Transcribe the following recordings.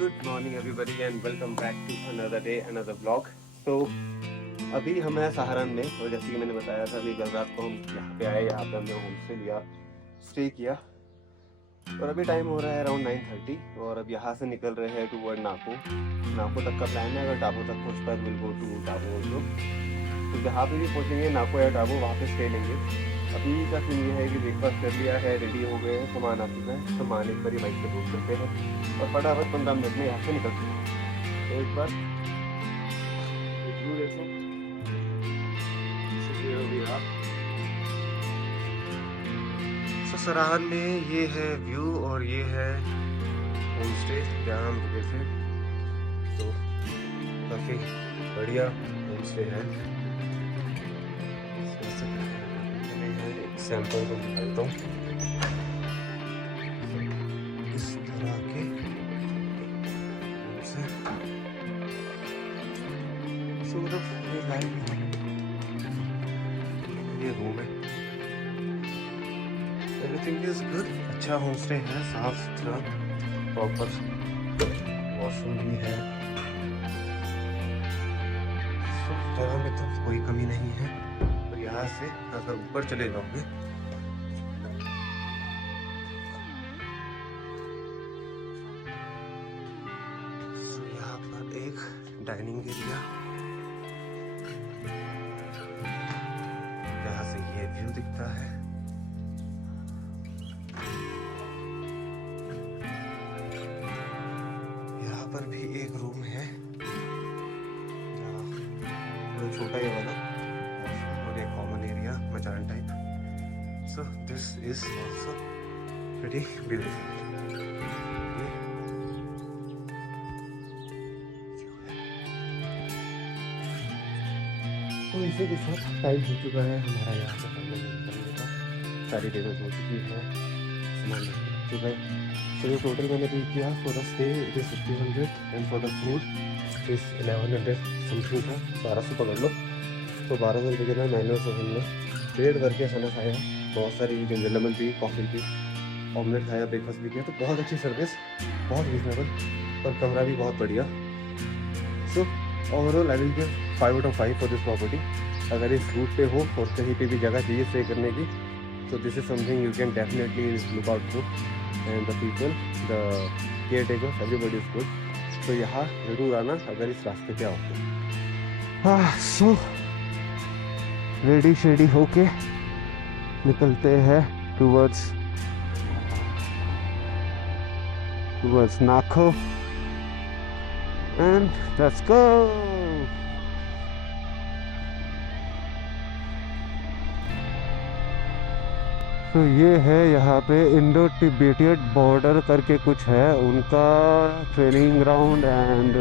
Good morning everybody and welcome back to another day, another vlog. So अभी हम हैं सहारन में और जैसे कि मैंने बताया था अभी कल रात को हम यहाँ पे आए, यहाँ पे हमने होम स्टे लिया, स्टे किया और अभी टाइम हो रहा है अराउंड 9:30 और अब यहाँ से निकल रहे हैं टूवर्ड नाको तक का प्लान है। अगर टाबो तक पहुँच पाए will go to Tabo also. तो जहाँ पे भी पहुँचेंगे नाको या टाबो वहाँ पे स्टे लेंगे। अभी का सीन ये है कि ब्रेकफास्ट कर लिया है, रेडी हो गए हैं, सामान आ चुका है, सामान एक बार बाइक पे रोक करते हैं और फटाफट 15 मिनट में यहाँ से निकलते हैं। तो एक बार देखो सराहन में ये है व्यू और ये है होम स्टे जहाँ हम रुके थे। तो काफ़ी बढ़िया होम स्टे है। सैंपल को निकालता हूँ इस तरह के ये रूम है। Everything is good. अच्छा होम स्टे है, साफ सुथरा, प्रॉपर वॉशरूम भी है। जगह में तो कोई कमी नहीं है। और यहाँ से अगर ऊपर चले जाओगे तो यहाँ पर एक डाइनिंग एरिया, यहाँ से ये व्यू दिखता है। यहाँ पर भी एक रूम है, छोटा ही वाला, और एक कॉमन एरिया मचान type. So this is also pretty beautiful. तो इसी के साथ टाइम हो चुका है हमारा यहाँ से फाइनल निकलने का। सारी टेबल हो चुकी है, सामान हो चुका है। तो जो टोटल मैंने पे किया for the stay it is 1500 and for the food is 1100 something था। 1200 पकड़ लो। तो 1200 रुपये के ना माइनस हमने पेट भर के खाना खाया, बहुत सारी ginger lemon P, coffee P, omelette खाया, ब्रेकफास्ट भी किया। तो बहुत अच्छी सर्विस, बहुत रीजनेबल और कमरा भी बहुत बढ़िया। So overall I will give 5 out of 5 for this property. अगर इस रूट पे हो और कहीं पे भी जगह चाहिए स्टे करने की तो this is something you can definitely look out for. And the people, the care taker, everybody is good. तो यहाँ ज़रूर आना अगर इस रास्ते पे आओ तो। सो रेडी शेडी होके निकलते हैं towards Nako and let's go. तो ये है यहाँ पे इंडो तिब्बतियन बॉर्डर करके कुछ है, उनका ट्रेनिंग ग्राउंड एंड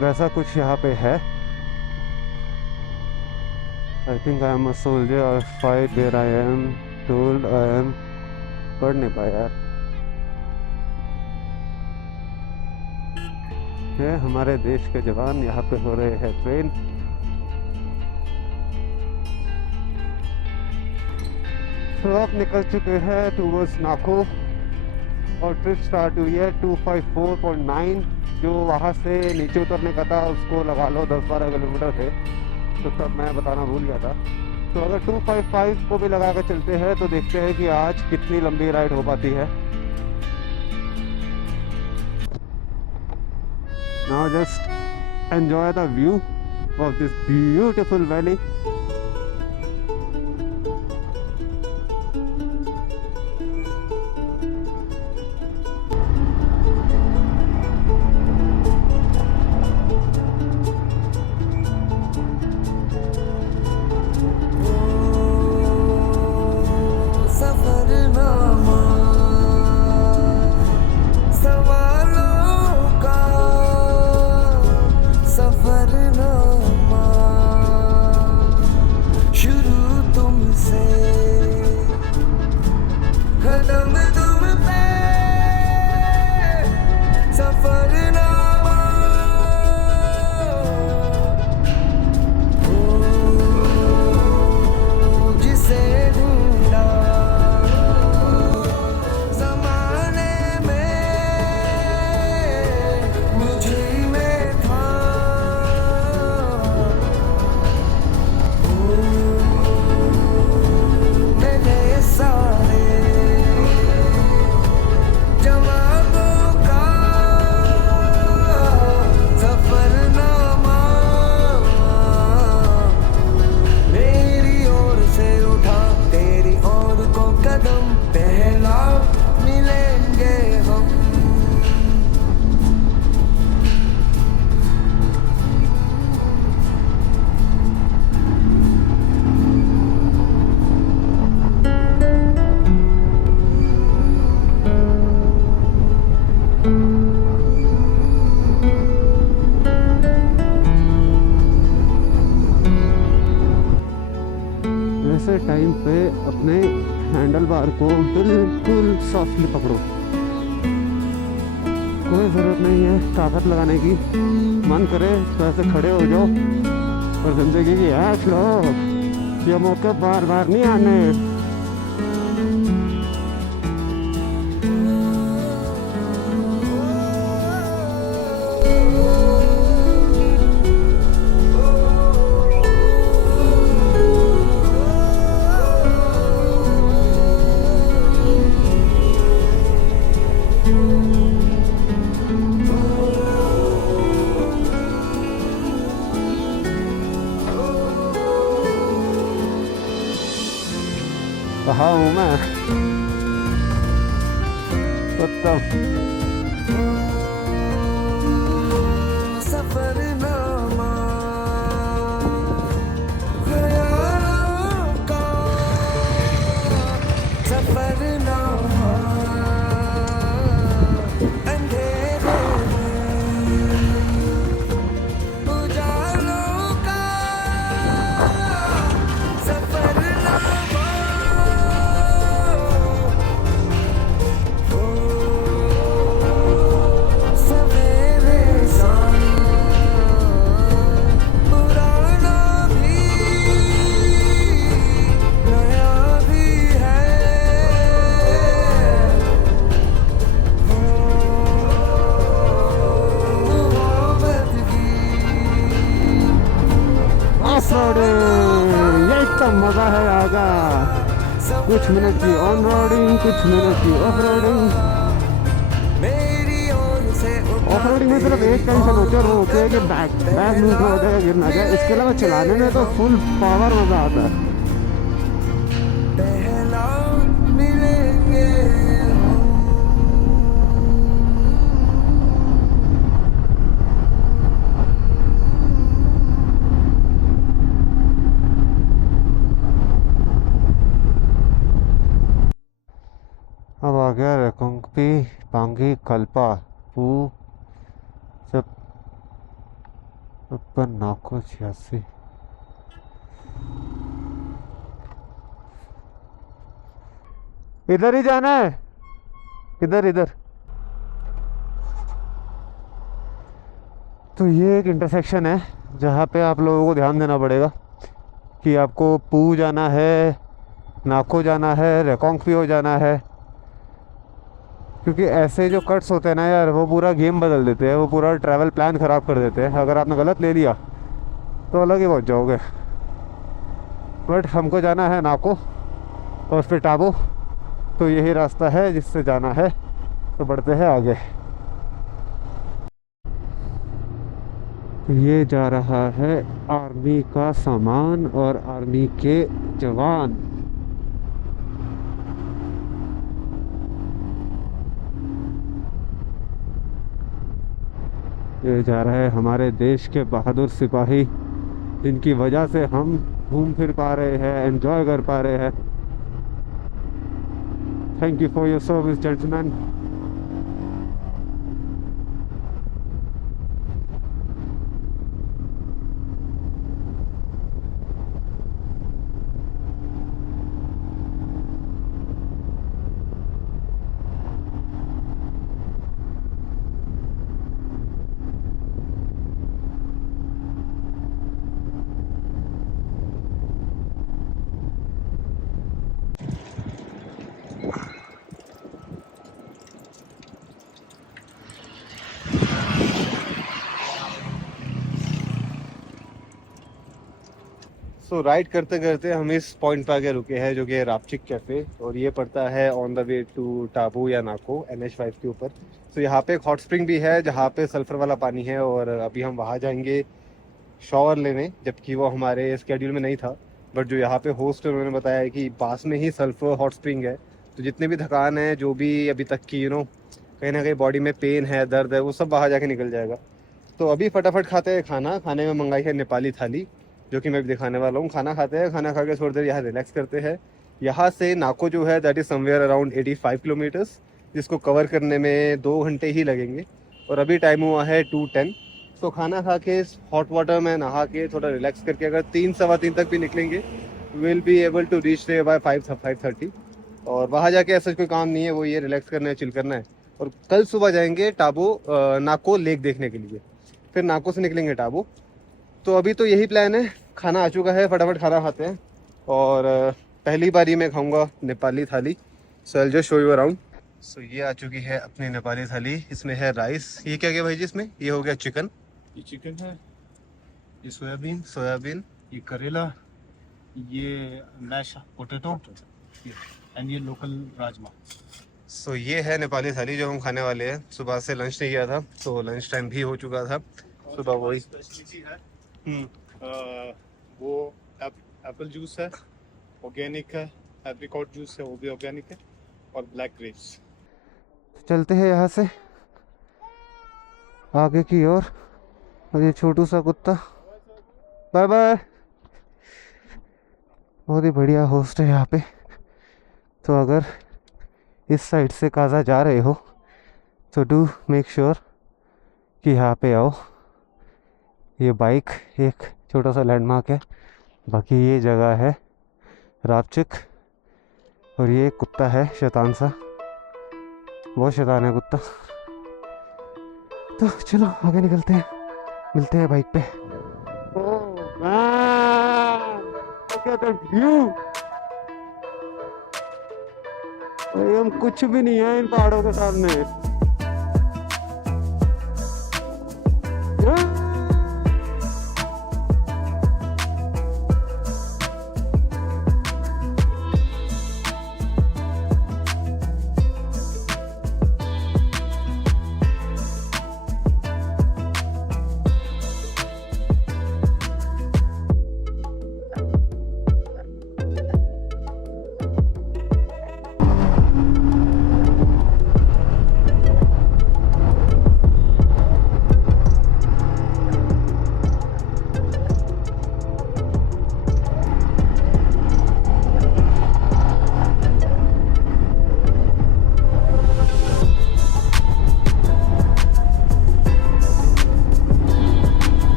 वैसा कुछ यहाँ पे है। I think I am a soldier और fight where I am told I am. पढ़ नहीं पाया यार। ये हमारे देश के जवान यहाँ पे हो रहे हैं ट्रेन। तो अब निकल चुके हैं टूवर्ड्स नाको और ट्रिप स्टार्ट हुई है 254.9। जो वहाँ से नीचे उतरने का था उसको लगा लो 10-12 किलोमीटर थे, तो तब मैं बताना भूल गया था। तो अगर 255 को भी लगा कर चलते हैं तो देखते हैं कि आज कितनी लंबी राइड हो पाती है। Now just enjoy the view of this beautiful valley. से टाइम पे अपने हैंडल बार को बिल्कुल सॉफ्टली पकड़ो। कोई ज़रूरत नहीं है ताकत लगाने की, मन करे तो ऐसे खड़े हो जाओ और जिंदगी की ऐश लो। ये मौके बार बार नहीं आने। कहाँ हूँ मैं? उत्तम सफरनामा ख्यालों का सफरनामा अंधेरे में उजालों का सफरनामा सवेरे शाम पुराना भी नया भी है मोहब्बत की ऑफ-रोडिंग, यही तो मजा है आगा। कुछ मिनट की ऑन रोडिंग, कुछ मिनट की ऑफ रोडिंग। मेरी ओर से ऑफ रोडिंग में सिर्फ एक टेंशन होती है, वो होती है कि बैक लूज हो जाए, गिर ना जाए। इसके अलावा चलाने में तो फुल पावर मजा आता है। पहला मिलेंगे अब आ गया रेकोंगपी पांगी कल्पा पू जब ऊपर 986। इधर ही जाना है, इधर इधर। तो ये एक इंटरसेक्शन है जहाँ पे आप लोगों को ध्यान देना पड़ेगा कि आपको पू जाना है, नाको जाना है, रेकोंगपी हो जाना है। क्योंकि ऐसे जो कट्स होते हैं ना यार, वो पूरा गेम बदल देते हैं, वो पूरा ट्रैवल प्लान ख़राब कर देते हैं। अगर आपने गलत ले लिया तो अलग ही पहुंच जाओगे। बट हमको जाना है नाको और फिर टाबो, तो यही रास्ता है जिससे जाना है। तो बढ़ते हैं आगे। ये जा रहा है आर्मी का सामान और आर्मी के जवान। ये जा रहा है हमारे देश के बहादुर सिपाही, जिनकी वजह से हम घूम फिर पा रहे हैं, एंजॉय कर पा रहे हैं। Thank you for your service gentleman. So ride करते करते हम इस पॉइंट पर आगे रुके हैं जो कि है रापचिक कैफ़े, और ये पड़ता है on the way to Tabo या नाको NH5 के ऊपर। सो यहाँ पे एक हॉट स्प्रिंग भी है जहाँ पे सल्फ़र वाला पानी है, और अभी हम वहाँ जाएंगे शॉवर लेने, जबकि वो हमारे स्केड्यूल में नहीं था। बट जो यहाँ पे होस्ट है उन्होंने बताया है कि पास में ही सल्फ़र हॉट स्प्रिंग है, तो जितने भी थकान है, जो भी अभी तक की कहीं ना कहीं बॉडी में पेन है, दर्द है, वो सब बाहर जाके निकल जाएगा। तो अभी फटाफट खाते हैं खाना। खाने में मंगाई है नेपाली थाली, जो कि मैं भी दिखाने वाला हूँ। खाना खाते हैं, खाना खा के थोड़ी देर यहाँ रिलैक्स करते हैं। यहाँ से नाको जो है that is somewhere around 85 kilometres, जिसको कवर करने में 2 घंटे ही लगेंगे। और अभी टाइम हुआ है 2:10। तो खाना खा के हॉट वाटर में नहा के थोड़ा रिलैक्स करके अगर 3 सवा 3 तक भी निकलेंगे will be able to reach there by 5:30 और वहाँ जाके ऐसा कोई काम नहीं है, वो ये रिलैक्स करना है, चिल करना है। और कल सुबह जाएंगे टाबो नाको लेक देखने के लिए, फिर नाको से निकलेंगे टाबो। तो अभी तो यही प्लान है। खाना आ चुका है, फटाफट खाना खाते हैं। और पहली बारी मैं खाऊंगा Nepali thali. So I will just show you around. सो ये आ चुकी है अपनी नेपाली थाली। इसमें है राइस, ये क्या क्या भाई जी इसमें, ये हो गया चिकन, ये चिकन है, ये सोयाबीन, सोयाबीन, ये करेला, ये मैश पोटैटो एंड ये लोकल राजमा। सो ये है नेपाली थाली जो हम खाने वाले हैं। सुबह से लंच नहीं किया था, तो लंच टाइम भी हो चुका था। सुबह वही स्पेशलिटी है वो एप्पल जूस है, ऑर्गेनिक है, एप्रिकॉट जूस है वो भी ऑर्गेनिक है, और ब्लैक ग्रेप्स। चलते हैं यहाँ से आगे की ओर। और ये छोटू सा कुत्ता, बाय बाय। बहुत ही बढ़िया होस्ट है यहाँ पे। तो अगर इस साइड से काजा जा रहे हो तो डू मेक श्योर कि यहाँ पे आओ। ये बाइक एक छोटा सा लैंडमार्क है। बाकी ये जगह है रापचिक। और ये कुत्ता है शैतान सा, बहुत शैतान है कुत्ता। तो चलो आगे निकलते हैं, मिलते हैं बाइक पे। व्यू, हम कुछ भी नहीं है इन पहाड़ों के सामने।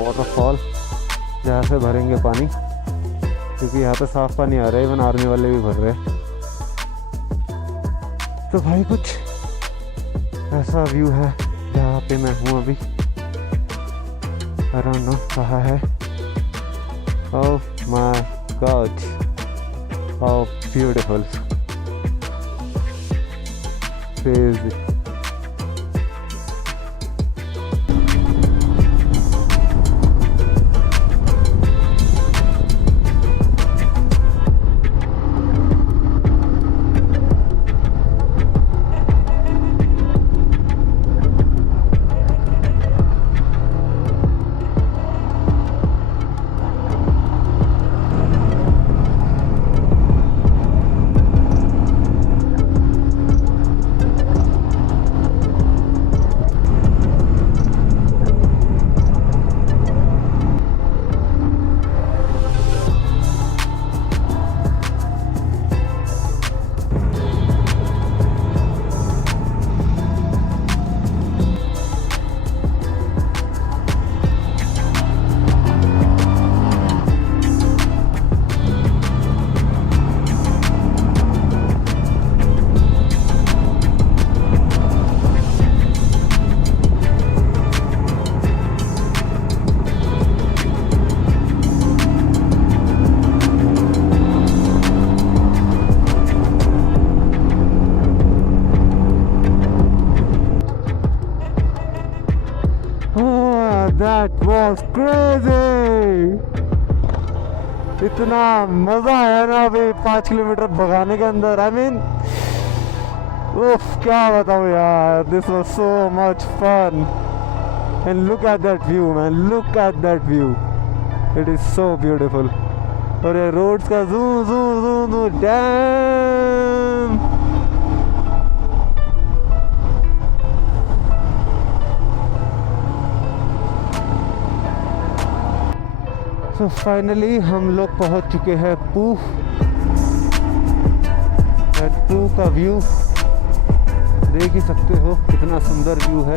वाटरफॉल जहाँ से भरेंगे पानी, क्योंकि यहाँ पे साफ पानी आ रहा है। इवन आर्मी वाले भी भर रहे हैं। तो भाई कुछ ऐसा व्यू है जहाँ पे मैं हूँ अभी। आई डोंट नो कहाँ है। Oh my God, how beautiful. Crazy. Was crazy. इतना मजा आया ना अभी 5 किलोमीटर भगाने के अंदर। आई मीन उफ, क्या बताऊं यार, this was so much fun. And look at that view man, look at that view, it is so beautiful. और ये रोड्स का zoom zoom zoom zoom, damn. तो फाइनली हम लोग पहुंच चुके हैं पू। एंड पू का व्यू देख ही सकते हो, कितना सुंदर व्यू है।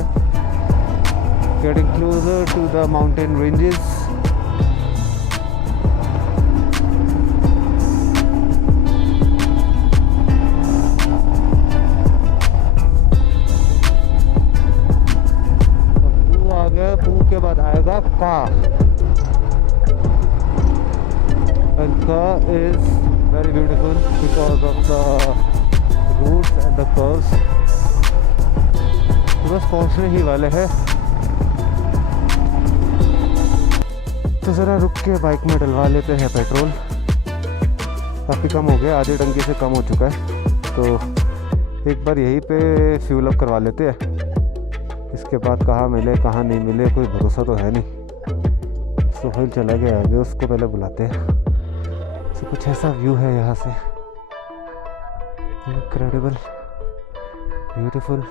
Getting closer to the mountain ranges. पू आ गया, पू के बाद आएगा का। And Ka is very beautiful because of the routes and the curves. बस पहुंचने ही वाले हैं, तो ज़रा रुक के बाइक में डलवा लेते हैं पेट्रोल। काफ़ी कम हो गया, आधी टंकी से कम हो चुका है, तो एक बार यहीं पे फ्यूल अप करवा लेते हैं। इसके बाद कहाँ मिले कहाँ नहीं मिले कोई भरोसा तो है नहीं। सोहेल चला गया आगे, उसको पहले बुलाते हैं। तो कुछ ऐसा व्यू है यहाँ से, इनक्रेडिबल, ब्यूटीफुल।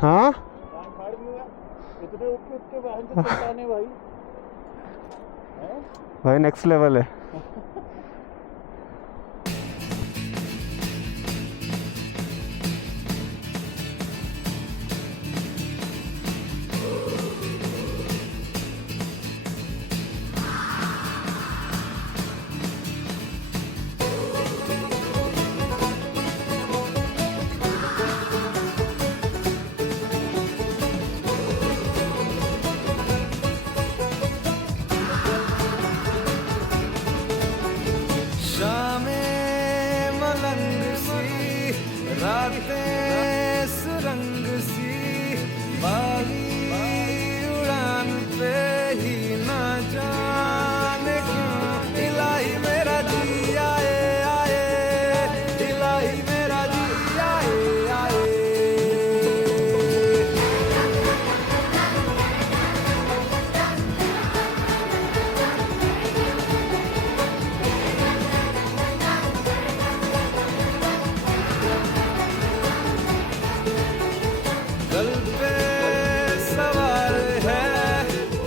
हाँ भाई नेक्स्ट लेवल है। शामें मलंग सी, रातें सुरंग सी, बागी उड़ान पे ही ना जाने क्यों इलाही मेरा जी आए आए, इलाही मेरा जी आए आए। दिल पे सवार है,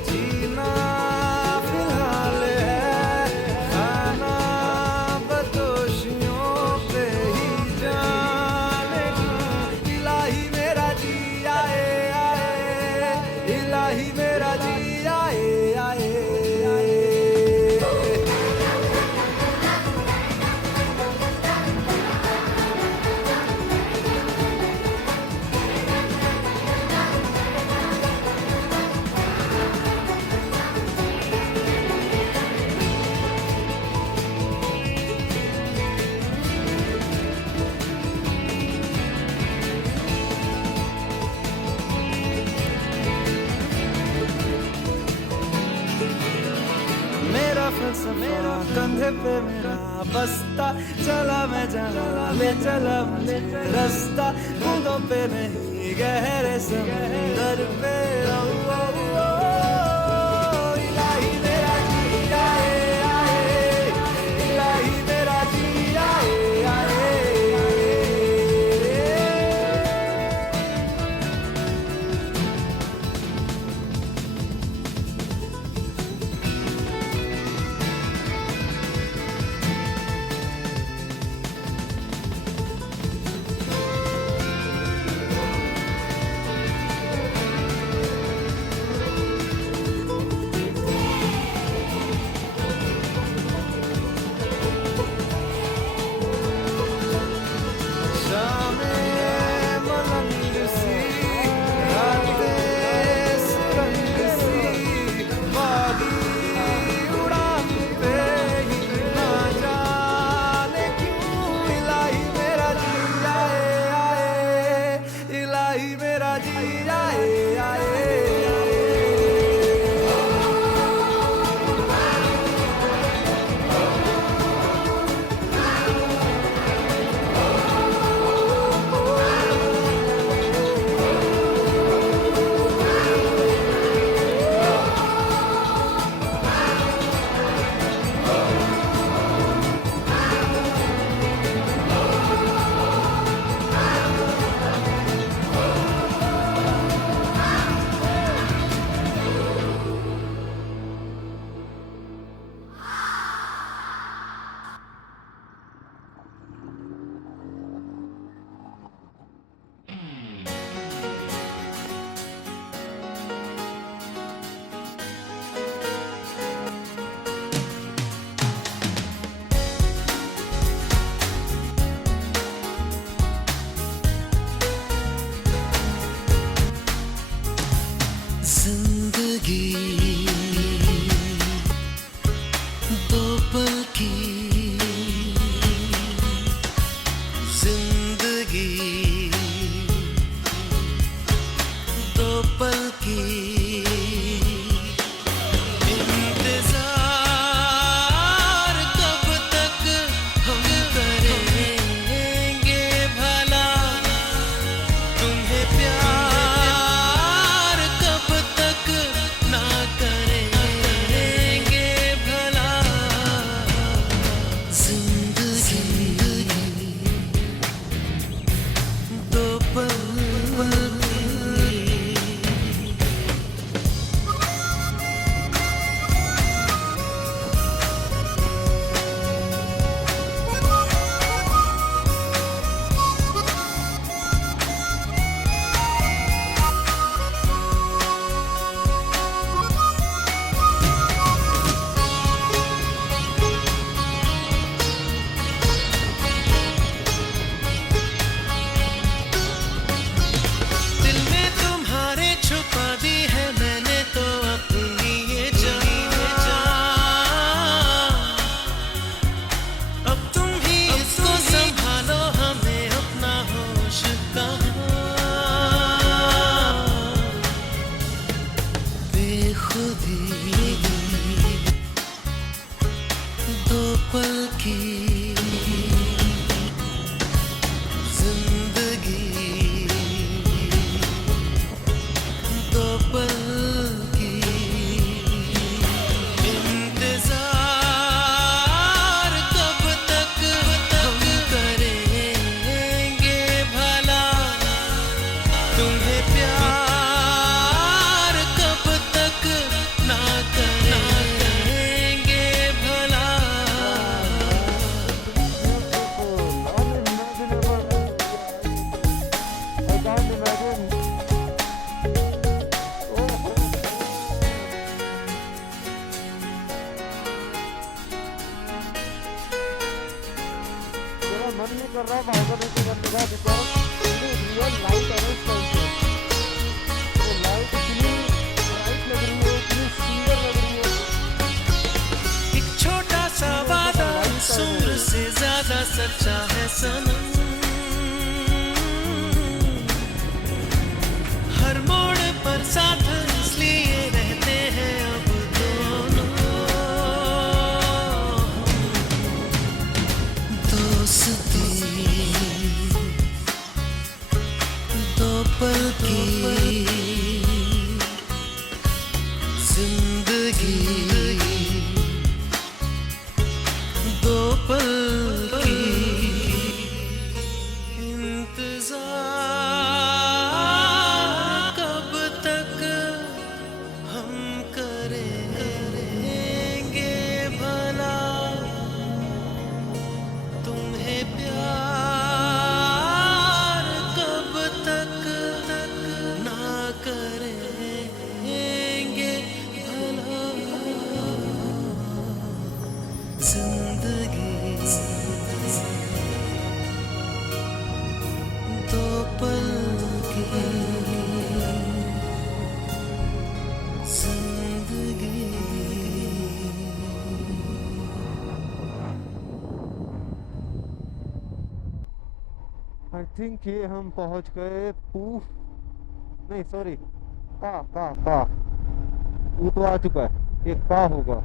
जीना फिलहाल है, खाना बदोशियों पे ही जाने क्यों इलाही मेरा जी आए आए, इलाही मेरा जी आए आए आए। मेरा फलसफा कंधे पे मेरा बस्ता, चला मैं जहाँ ले चला मुझे रास्ता, बूंदों पे नहीं गहरे समंदर पे। ओ, ओ, ओ, इलाही मेरा जी आए आए, इलाही मेरा जी आए आए। सुधी दो पल की जिंदगी, दो पल की इंतजार कब तक हम करेंगे भला, तुम्हें प्यार कब तक ना करेंगे भला। मन नहीं कर रहा भागो नहीं करने का, बिकॉज रियल लाइट अरेंज करके तो लाइट इतनी ब्राइट लग रही है, इतनी सुंदर लग रही है। एक छोटा सा वादा उम्र से ज्यादा सच्चा है सनम, हर मोड़ पर साथ इसलिए रहते हैं अब दोनों। दोस्ती दो पल की जिंदगी, दो पल की इंतजार कब तक हम करेंगे भला, तुम्हें प्यार कब तक ना करेंगे भला। जिंदगी दो पल की जिंदगी। आई थिंक ये हम पहुंच गए नहीं सॉरी का वो तो आ चुका है, ये का होगा।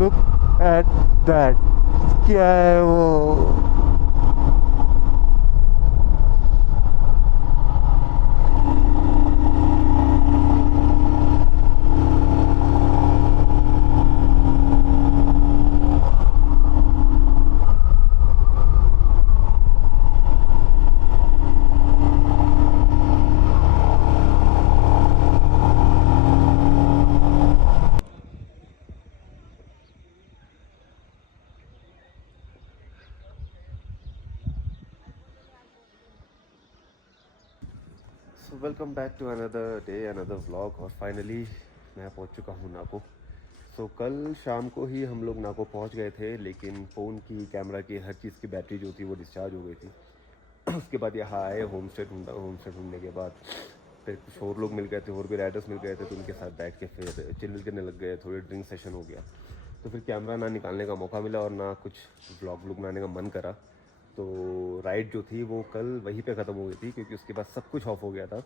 Look at that. क्या है वो? So welcome back to another day another vlog. और फाइनली मैं पहुंच चुका हूं नाको। सो कल शाम को ही हम लोग नाको पहुंच गए थे, लेकिन फ़ोन की, कैमरा की, हर चीज़ की बैटरी जो थी वो डिस्चार्ज हो गई थी। उसके बाद यहाँ आए, होम स्टे ढूंढने के बाद फिर कुछ और लोग मिल गए थे, और भी राइडर्स मिल गए थे, तो उनके साथ बैठ के फिर चिल करने लग गए, थोड़ी ड्रिंक सेशन हो गया। तो फिर कैमरा ना निकालने का मौका मिला और ना कुछ व्लॉग बनाने का मन करा। तो राइड जो थी वो कल वहीं पे ख़त्म हो गई थी, क्योंकि उसके बाद सब कुछ ऑफ हो गया था।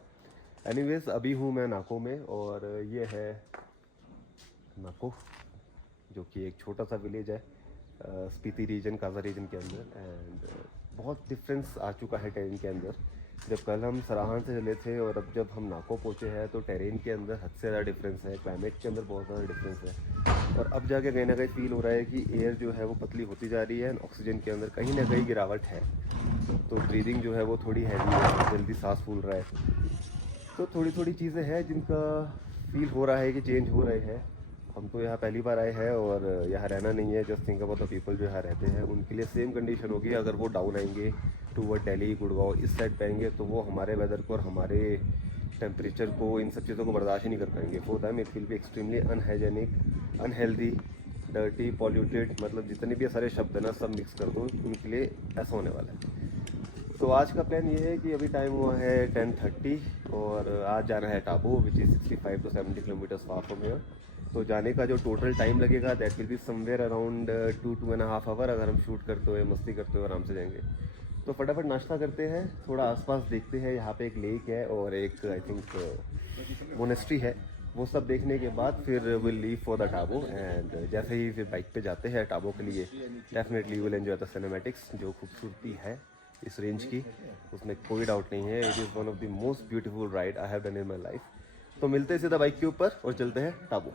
एनीवेज अभी हूँ मैं नाको में, और ये है नाको, जो कि एक छोटा सा विलेज है स्पीति रीजन, काजा रीजन के अंदर। एंड बहुत डिफरेंस आ चुका है टेरेन के अंदर। जब कल हम सराहन से चले थे और अब जब हम नाको पहुँचे हैं तो टेरेन के अंदर हद से ज़्यादा डिफरेंस है, क्लाइमेट के अंदर बहुत ज़्यादा डिफरेंस है। और अब जाके कहीं ना कहीं फील हो रहा है कि एयर जो है वो पतली होती जा रही है, ऑक्सीजन के अंदर कहीं ना कहीं गिरावट है। तो ब्रीदिंग जो है वो थोड़ी हैवी है, जल्दी सांस फूल रहा है। तो थोड़ी थोड़ी चीज़ें हैं जिनका फील हो रहा है कि चेंज हो रहे हैं। हम तो यहाँ पहली बार आए हैं और यहाँ रहना नहीं है। Just think about the people जो यहाँ रहते हैं, उनके लिए सेम कंडीशन होगी। अगर वो डाउन आएंगे टूवर्ड दिल्ली, गुड़गांव इस साइड पे आएंगे तो वो हमारे वेदर को और हमारे टेम्परेचर को, इन सब चीज़ों को बर्दाश्त ही नहीं कर पाएंगे। For them it will be extremely unhygienic, unhealthy, dirty, polluted, मतलब जितने भी सारे शब्द है ना सब मिक्स कर दो, उनके लिए ऐसा होने वाला है। तो आज का प्लान ये है कि अभी टाइम हुआ है 10:30 और आज जाना है Tabo, which is 65 to 70 kilometres far from here. तो जाने का जो टोटल टाइम लगेगा that will be somewhere around 2-2.5 hour. अगर हम शूट करते हुए, मस्ती करते हुए आराम से जाएंगे। तो फटाफट नाश्ता करते हैं, थोड़ा आसपास देखते हैं। यहाँ पे एक लेक है और एक आई थिंक मोनेस्ट्री है। वो सब देखने के बाद फिर will leave for the Tabo. And जैसे ही फिर बाइक पे जाते हैं टाबो के लिए, definitely will enjoy the cinematics. जो खूबसूरती है इस रेंज की, उसमें कोई डाउट नहीं है। It is one of the most beautiful ride I have done in my life. तो मिलते हैं सीधा बाइक के ऊपर और चलते हैं टाबू।